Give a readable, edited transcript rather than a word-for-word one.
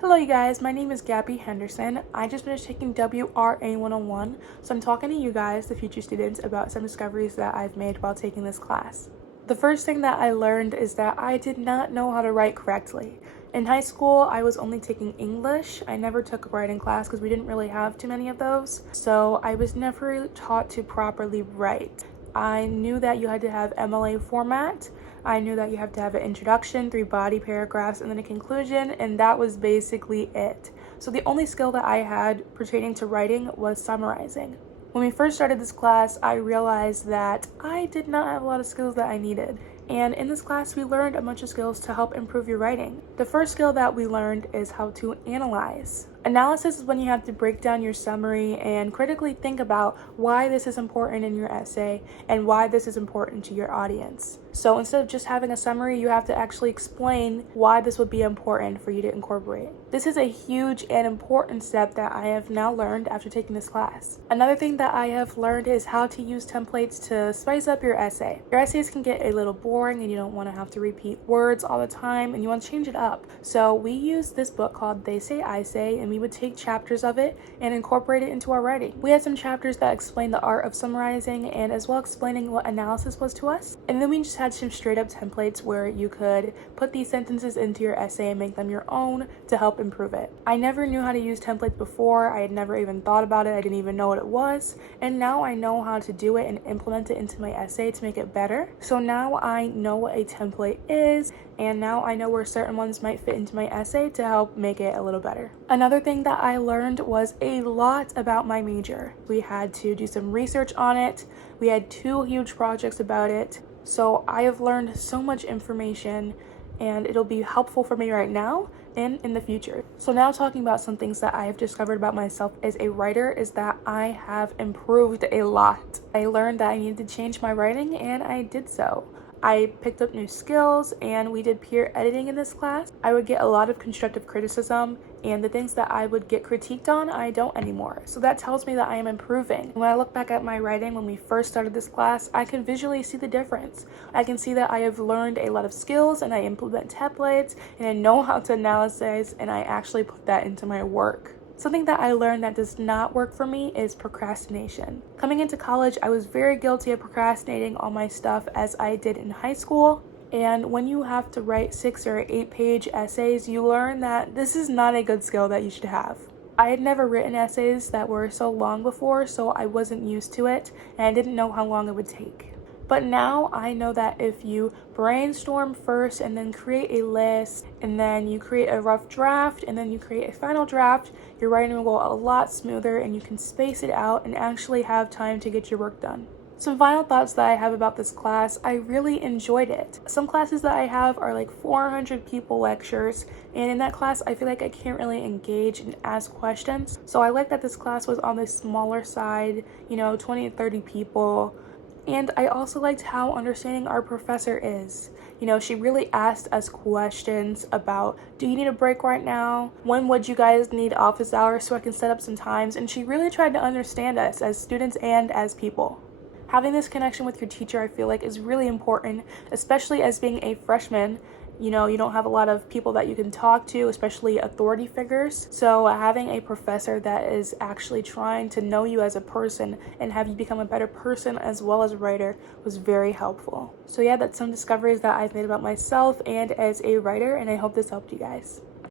Hello you guys, my name is Gabby Henderson. I just finished taking W.R.A 101, so I'm talking to you guys, the future students, about some discoveries that I've made while taking this class. The first thing that I learned is that I did not know how to write correctly. In high school, I was only taking English. I never took a writing class because we didn't really have too many of those, so I was never taught to properly write. I knew that you had to have MLA format. I knew that you have to have an introduction, 3 body paragraphs, and then a conclusion, and that was basically it. So the only skill that I had pertaining to writing was summarizing. When we first started this class, I realized that I did not have a lot of skills that I needed. And in this class, we learned a bunch of skills to help improve your writing. The first skill that we learned is how to analyze. Analysis is when you have to break down your summary and critically think about why this is important in your essay and why this is important to your audience. So instead of just having a summary, you have to actually explain why this would be important for you to incorporate. This is a huge and important step that I have now learned after taking this class. Another thing that I have learned is how to use templates to spice up your essay. Your essays can get a little boring and you don't want to have to repeat words all the time and you want to change it up. So we use this book called They Say, I Say, and we would take chapters of it and incorporate it into our writing. We had some chapters that explain the art of summarizing and as well explaining what analysis was to us. And then we just had some straight up templates where you could put these sentences into your essay and make them your own to help improve it. I never knew how to use templates before. I had never even thought about it. I didn't even know what it was. And now I know how to do it and implement it into my essay to make it better. So now I know what a template is, and now I know where certain ones might fit into my essay to help make it a little better. Another thing that I learned was a lot about my major. We had to do some research on it. We had 2 huge projects about it. So I have learned so much information and it'll be helpful for me right now and in the future. So now talking about some things that I have discovered about myself as a writer is that I have improved a lot. I learned that I needed to change my writing and I did so. I picked up new skills and we did peer editing in this class. I would get a lot of constructive criticism and the things that I would get critiqued on, I don't anymore. So that tells me that I am improving. When I look back at my writing when we first started this class, I can visually see the difference. I can see that I have learned a lot of skills and I implement templates and I know how to analyze and I actually put that into my work. Something that I learned that does not work for me is procrastination. Coming into college, I was very guilty of procrastinating all my stuff as I did in high school. And when you have to write 6 or 8 page essays, you learn that this is not a good skill that you should have. I had never written essays that were so long before, so I wasn't used to it and I didn't know how long it would take. But now I know that if you brainstorm first and then create a list and then you create a rough draft and then you create a final draft, your writing will go a lot smoother and you can space it out and actually have time to get your work done. Some final thoughts that I have about this class, I really enjoyed it. Some classes that I have are like 400 people lectures, and in that class I feel like I can't really engage and ask questions. So I like that this class was on the smaller side, 20 to 30 people. And I also liked how understanding our professor is. She really asked us questions about, do you need a break right now? When would you guys need office hours so I can set up some times? And she really tried to understand us as students and as people. Having this connection with your teacher, I feel like, is really important, especially as being a freshman. You don't have a lot of people that you can talk to, especially authority figures. So having a professor that is actually trying to know you as a person and have you become a better person as well as a writer was very helpful. So yeah, that's some discoveries that I've made about myself and as a writer, and I hope this helped you guys.